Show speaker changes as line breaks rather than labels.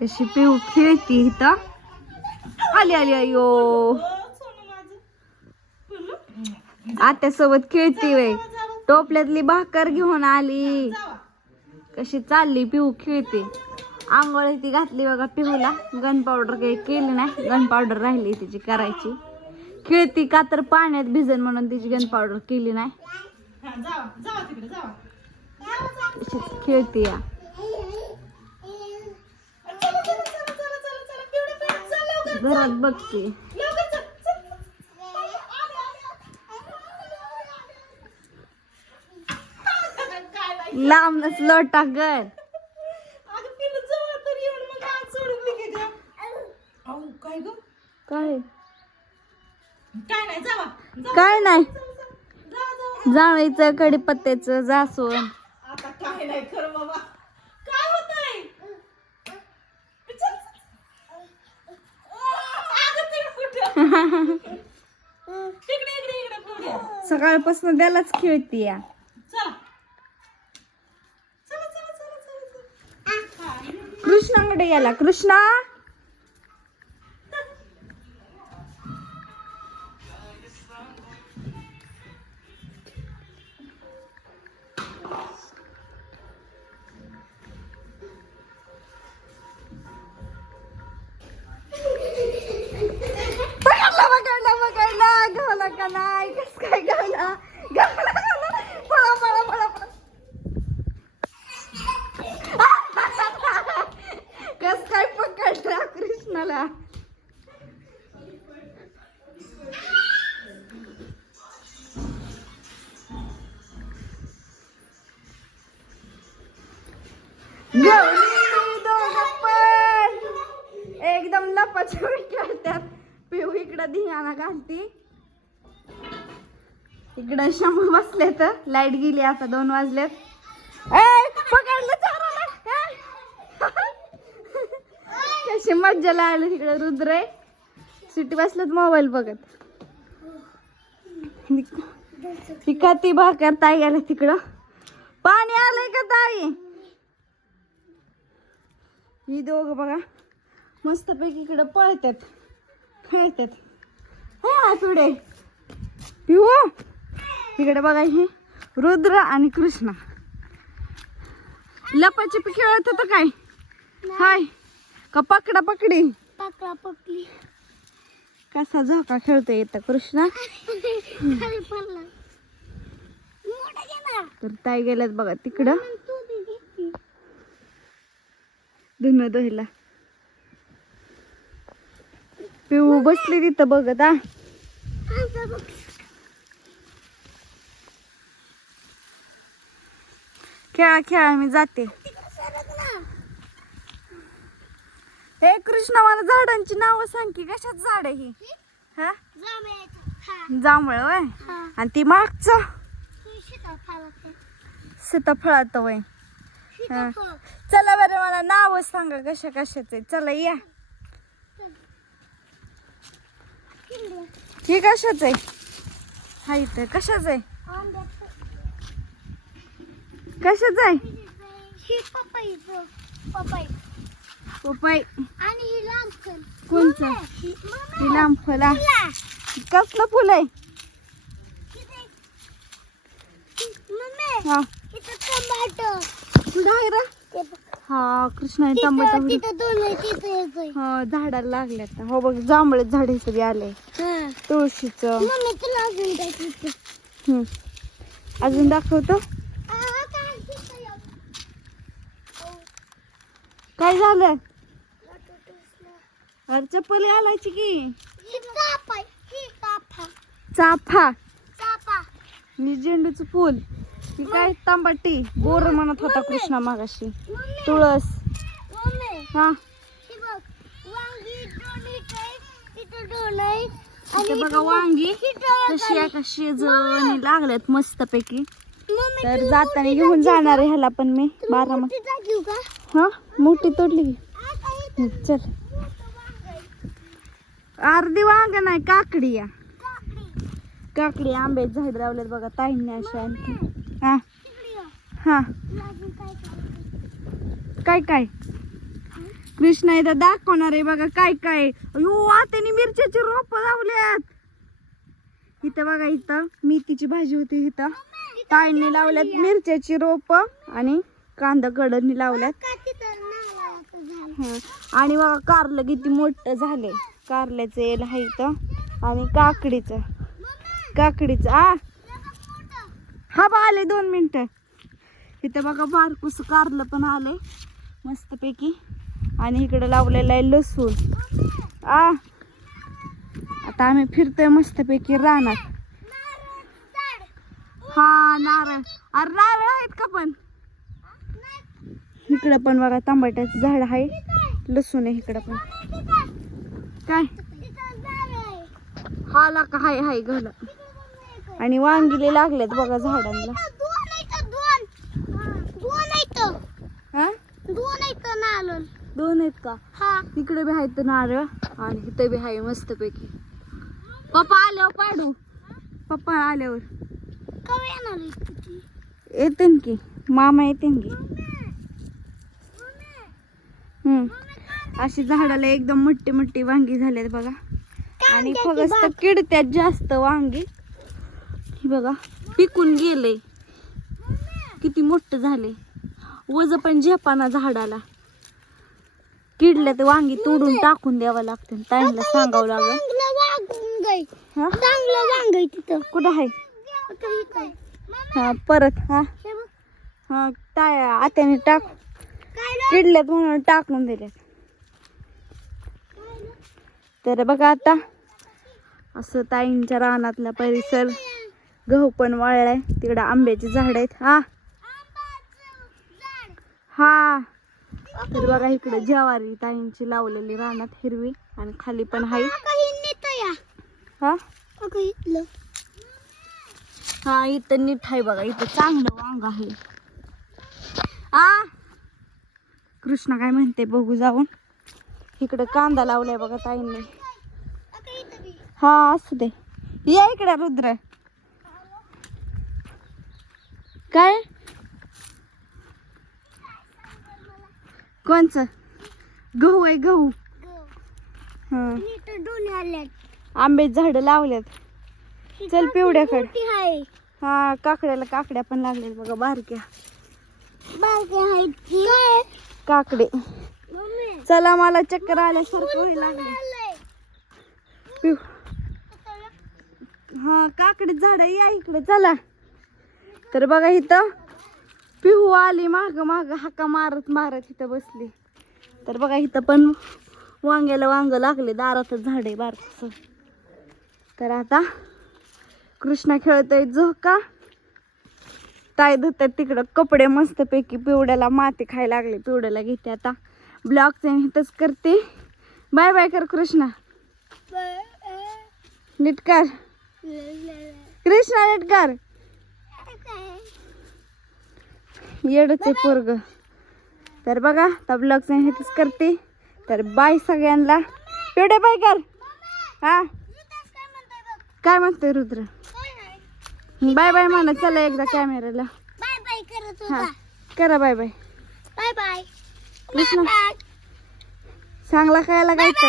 कशी पिऊ खेळती इथं. आली आली अयो आत्यासोबत खेळती वय टोपल्यातली भाकर घेऊन आली. कशी चालली पिऊ खेळते. आंघोळ ती घातली बघा पिहूला गन पावडर काही केली नाही. गन पावडर राहिली तिची करायची. खेळती का तर पाण्यात भिजन म्हणून तिची गन पावडर केली नाही. खेळते या. घरात बघते. लांबच लोटा कर
काय
काय?
नाही जावा.
काय नाही.
जावा जावा.
जाळीचं कडीपत्त्याचं जास्वंद
आता काय नाही खरं बाबा काय होतंय चल. अगं ते कुठं? इकडे इकडे इकडे पुढे.
सकाळपासून त्यालाच खेळती या. कृष्णाकडे गेला कृष्णा! गावला का नाही कस काय गावला गावला गावला. पळा पळा पळा पळा. कस काय पकडला कृष्णाला? एकदम लपाछपी खेळतात. पिऊ इकडं धिंगाणा घालती. इकडं शंभू बसले तर. लाइट गेली आता दोन वाजलेत. कशी मज्जा लागली तिकडे रुद्र आहे. सिटी बसलेत मोबाईल बघत. ती भाकर ताई गेल्या तिकडं. पाणी आलंय का ताई? ही दोघं बघा. मस्तपैकी इकडं पळतात. खेळतात. हा पुढे पिऊ? इकडे बघा हे रुद्र आणि कृष्णा. लपाछपी खेळत होतं काय? हाय. का पकडा पकडी?
पकडा पकडी.
कसा झोका खेळतोय येतं कृष्णा? तर ताई गेल्यात बघा तिकडं. धुणं धुयला. पिऊ बसली तिथं बघत हा
आमचा बघ.
खेळा खेळा मी जाते. हे कृष्णा मला झाडांची नावं सांग की कशात झाड आहे ही जांभळ वय. आणि ती मागचं. सीताफळात वय. चला बरं मला नाव सांगा कशा कशाचे चला या. ही कशाच आहे हा इथं कशाच आहे. कशाच आहे
ही पपईचं. पपई.
पपई
आणि ही.
कोणचं
मम्मी, ही- मम्मी,
ही लांब फुला
फुला.
कसलं फुल आहे
किती- कि- मम्मी,
हा
इथं टमाटो.
कुठं आहे रे
ते बघ.
हा कृष्णा
तिथं-
टमाटर
तिथं दोन आहे, तिथं एक आहे.
हा झाडाला हो बघ जांभळे झाड इथं आले
हा.
तुळशीचं
मम्मी तुला अजून काय दिसतं?
हम्म. अजून दाखवतो
आ, काय दिसतं या? ओ,
काय झालं. अरे चप्पल घालायची की?
चाफा. ही
झेंडूचं फुल. ही काय तांबाटी? बोर म्हणत होता कृष्णा मागाशी. तुळस. हा?
बघ. वांगी इथं. आणि
बघा कशी
आहे.
कशी जणी लागल्यात मस्तपैकी.
मम्मी,
तर जाताना घेऊन जाणार आहे ह्याला पण मी. बारा
का?
हा? मोठी तोडली की. चल. अर्धी वांग नाही काकडी या.
काकडी.
आंबे झाड लावलेत बघा ताईंनी अशा आणखी. हा. हा.
काय
काय? कृष्णा इथं दाखवणार आहे बघा काय काय? यो आत्याने मिरच्याची रोप लावल्यात. इथं बघा इथं मेथीची भाजी होती इथं. ताईंनी लावल्यात मिरच्याची रोप आणि कांदा कडनी लावल्यात
का तिथं नारळाचं झाड
हं. आणि मग कारलं किती मोठं झालंय. कारल्याचं येल आहे इथं. आणि काकडीचं. काकडीचं आ? हा बा आले दोन मिनटं. इथं बघा बारकूस कारलं पण आलंय. मस्तपैकी. आणि इकडं लावलेलं आहे लसूण. आ? आता आम्ही फिरतोय मस्तपैकी रानात. हा नारळ. अरे नारळ आहेत का पण? इकडं पण बघा तांबट्याचं झाड आहे. लसूण आहे इकडं पण. काय?
तिथं झाड आहे
हा ला का हाय हाय घाला. आणि वांगिले लागलेत बघा झाडांना.
दोन आहेत
का?
हा.
इकडे बी आहेत नारळ आणि इथं बी आहे मस्तपैकी. पप्पा आल्यावर पाडू. पप्पा आल्यावर? येते की. मामा येते की. अशी झाडाला एकदम मोठी मोठी वांगी झाल्यात बघा. आणि फक्त किडत्यात जास्त वांगी. बघा पिकून गेले किती मोठं झाले वज पण झेपाना झाडाला. किडल्या ते वांगी तोडून टाकून द्यावं लागतं. ताईंना सांगावं लागेल.
तिथं.
कुठं आहे. हा परत हा.
हे
टाय आत्याने टाक? किडल्यात म्हणून टाकून दिल्यात तर बघा आता असं ताईंच्या रानातला परिसर गहू पण वाळलाय. तिकडं आंब्याची झाड आहेत. हा. हा. तर बघा इकडे ज्वारी ताईंची लावलेली रानात हिरवी आणि खाली पण आहे
हा?
हा इथं नीट आहे बघा. इथं चांगलं वांग आहे. आ? कृष्णा काय म्हणते बघू जाऊन. इकडं कांदा लावलाय बघा ताईंनी. हा असू दे. या इकडे रुद्र. काय? कोणचं? गहू आहे गहू. आंबे झाड लावल्यात चल पिवड्याकडे. हा काकड्याला काकड्या पण लागल्यात बघा बारक्या.
बारक्या
काकडे. चला मला चक्कर आल्यासारखं व्हायला लागले हा काकडी झाड या इकडे चला. तर बघा इथं पिहू आली माग माग हाका मारत मारत इथं बसली. तर बघा इथं पण वांग्याला वांग लागले दारातच झाड आहे बारकस तर आता कृष्णा खेळतोय झोका. ताई धुतात तिकडं. कपडे मस्तपैकी पिवड्याला माती खायला लागले. पिवड्याला घेते आता. ब्लॉग इथंच करते. बाय बाय कर कृष्णा. नीट कर. कृष्णा नीट कर. येडचे पोरग. तर बघा तर ब्लॉग हिथंच करते. तर बाय सगळ्यांना. पिवड्या बाय कर. हा. काय म्हणतोय रुद्र? बाय बाय म्हणा चला एकदा कॅमेराला
बाय बाय
हा. करा bye bye.
Bye bye.
Krishna
bai
चांगला खायला काय तर